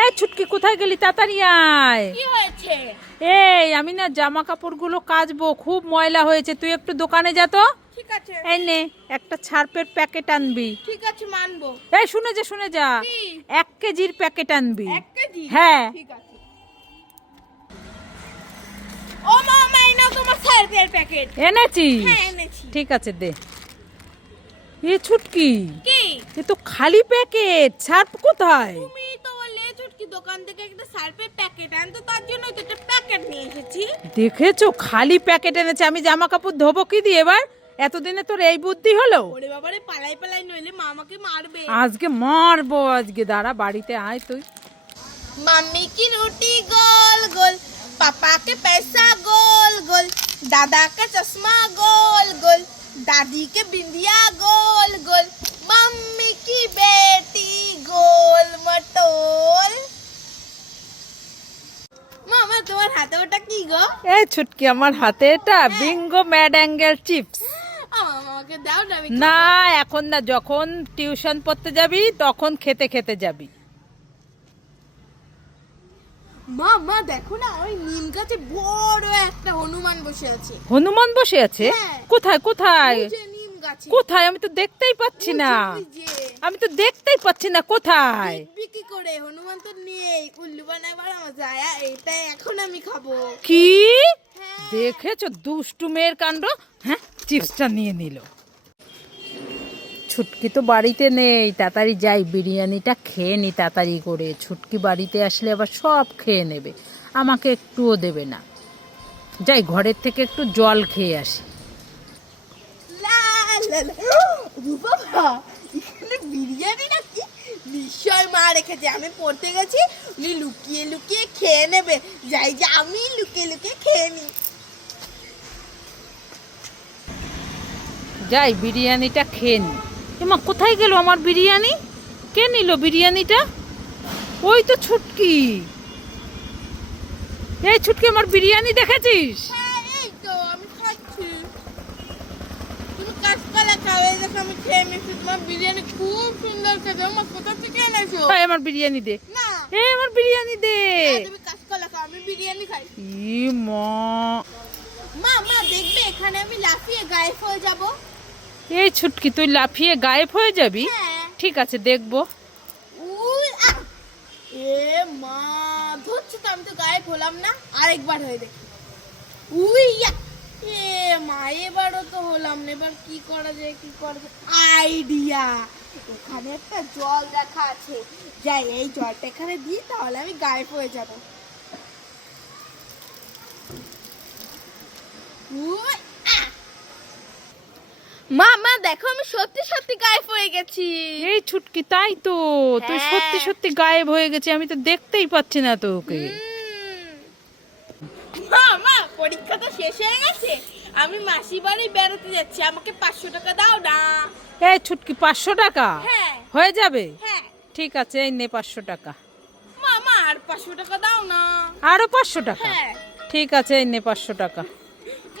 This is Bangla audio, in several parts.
এই ছুটকি কোথায় গেলি? তাড়াতাড়ি আয়। কি হয়েছে? এই আমি না জামা কাপড়গুলো কাচবো, খুব ময়লা হয়েছে, তুই একটু দোকানে যা তো। ঠিক আছে। এই নে একটা ছার্পের প্যাকেট আনবি। ঠিক আছে, মানবো। এই শুনে যা, কি? 1 কেজির প্যাকেট আনবি। 1 কেজি? হ্যাঁ। ঠিক আছে। ও মামা, এই নাও তোমার সার্ফের প্যাকেট। এনেছি? হ্যাঁ, এনেছি। ঠিক আছে দে। এ ছুটকি, কি? এ তো খালি প্যাকেট, ছার্প কোথায়? তুমি তো বললে ছুটকি দোকান থেকে একটা সার্ফের প্যাকেট আনতো, তার জন্য তো একটা প্যাকেট নিয়ে এসেছি। দেখেছো খালি প্যাকেট এনেছে। আমি জামা কাপড় ধোবো কি দিয়ে এবার? এতদিনে তোর এই বুদ্ধি হলো? ওরে বাবারে, পালাই পালাই নইলে মা আমাকে মারবে। আজকে মারবো, আজকে দাঁড়া, বাড়িতে আয় তুই। मम्मी की रोटी गोल गोल, पापा के पैसा गोल गोल, दादा का चश्मा गोल गोल, दादी के बिंदिया गोल गोल, मम्मी की बेटी गोल मटोल। मामा तुम्हार हाथे ওটা কি গো? এই ছুটকি, আমার হাতে এটা বিঙ্গো ম্যাড অ্যাঙ্গেল চিপস। আমাকে দাও না, আমি না এখন না, যখন টিউশন পড়তে যাবি তখন খেতে খেতে যাবি। মামা দেখো না, ওই নিম গাছে বড় একটা হনুমান বসে আছে। হনুমান বসে আছে? হ্যাঁ। কোথায় কোথায় ওই যে নিম গাছে। কোথায়? আমি তো দেখতেই পাচ্ছি না, ওই যে, আমি তো দেখতেই পাচ্ছি না, কোথায়? দেখবি কি করে? হনুমান তো নেই, উল্লু বানাবার মজা। এটা এখন আমি খাবো। কি হ্যাঁ। দেখেছো দুষ্টু মেয়ের কাণ্ড? হ্যাঁ, চিপসটা নিয়ে নিল। ছুটকি তো বাড়িতে নেই, তাড়াতাড়ি যাই বিরিয়ানিটা খেয়ে নি তাড়াতাড়ি করে। ছুটকি বাড়িতে আসলে আবার সব খেয়ে নেবে, আমাকে একটুও দেবে না। যাই ঘরের থেকে একটু জল খেয়ে আসি। লা লা লা। ও বাবা, এখানে বিরিয়ানি নাকি? নিশ্চয় মা রেখেছে, আমি পড়তে গেছি, উনি লুকিয়ে লুকিয়ে খেয়ে নেবে। যাই যে আমি লুকিয়ে লুকিয়ে খেয়ে নি। যাই বিরিয়ানিটা খেয়ে নি। এমা কোথায় গেল আমার বিরিয়ানি? কে নিল বিরিয়ানিটা? ওই তো ছুটকি। এই ছুটকি, আমার বিরিয়ানি দেখেছিস? হ্যাঁ, এই তো আমি খাচ্ছি। তুমি কাঁচকলা খাও, এই দেখো আমি খেয়ে নিচ্ছি। তোমার বিরিয়ানি খুব সুন্দর খেতে। আমার কোথা থেকে এনেছো? এই আমার বিরিয়ানি দে, না, এই আমার বিরিয়ানি দে। তুমি কাঁচকলা খাও, আমি বিরিয়ানি খাই। ই মা, মা মা দেখবে, এখানে আমি লাফিয়ে গায়েব হয়ে যাব। এই ছুটকি তুই লাফিয়ে গায়েব হয়ে যাবি? হ্যাঁ। ঠিক আছে দেখবো। উই আ! এ মা, ধরছি তো, আমি তো গায়েব হলাম না। আরেকবার হয়ে দেখি। উই ইয়া! এ মা, এবারও তো হলাম না। এবার কি করা যায়, কি করা যায়? আইডিয়া! ওখানে একটা জল রাখা আছে, যাই এই জলটা এখানে দিই, তাহলে আমি গায়েব হয়ে যাব। উই আ! মা মা দেখো, আমি সত্যি সত্যি গায়েব হয়ে গেছি। এই ছুটকি, তাই তো, তুই হ্যাঁ। সত্যি সত্যি গায়েব হয়ে গেছে, আমি তো দেখতেই পাচ্ছি না তোকে। মা মা, পরীক্ষা তো শেষ হয়ে গেছে, আমি মাসি বাড়ি বেড়াতে যাচ্ছি, আমাকে 500 টাকা দাও না। এই ছুটকি, 500 টাকা হ্যাঁ। হয়ে যাবে? হ্যাঁ। ঠিক আছে, এই নে 500 টাকা। মা মা, আর 500 টাকা দাও না। আরো 500 টাকা? হ্যাঁ। ঠিক আছে, এই নে 500 টাকা।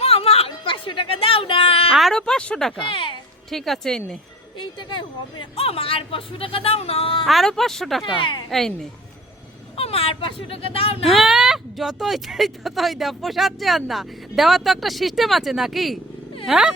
মা মা, আর 500 টাকা দাও না। আরো 500 টাকা? হ্যাঁ। ঠিক আছে, এই নে। এই টাকায় হবে না। ও মা, আর 500 টাকা দাও না। আরো 500 টাকা? হ্যাঁ। এই নে। ও মা, আর 500 টাকা দাও না। হ্যাঁ, যতই চাই ততই দাও, পোষাচ্ছে আর না। দেওয়ার তো একটা সিস্টেম আছে নাকি? হ্যাঁ,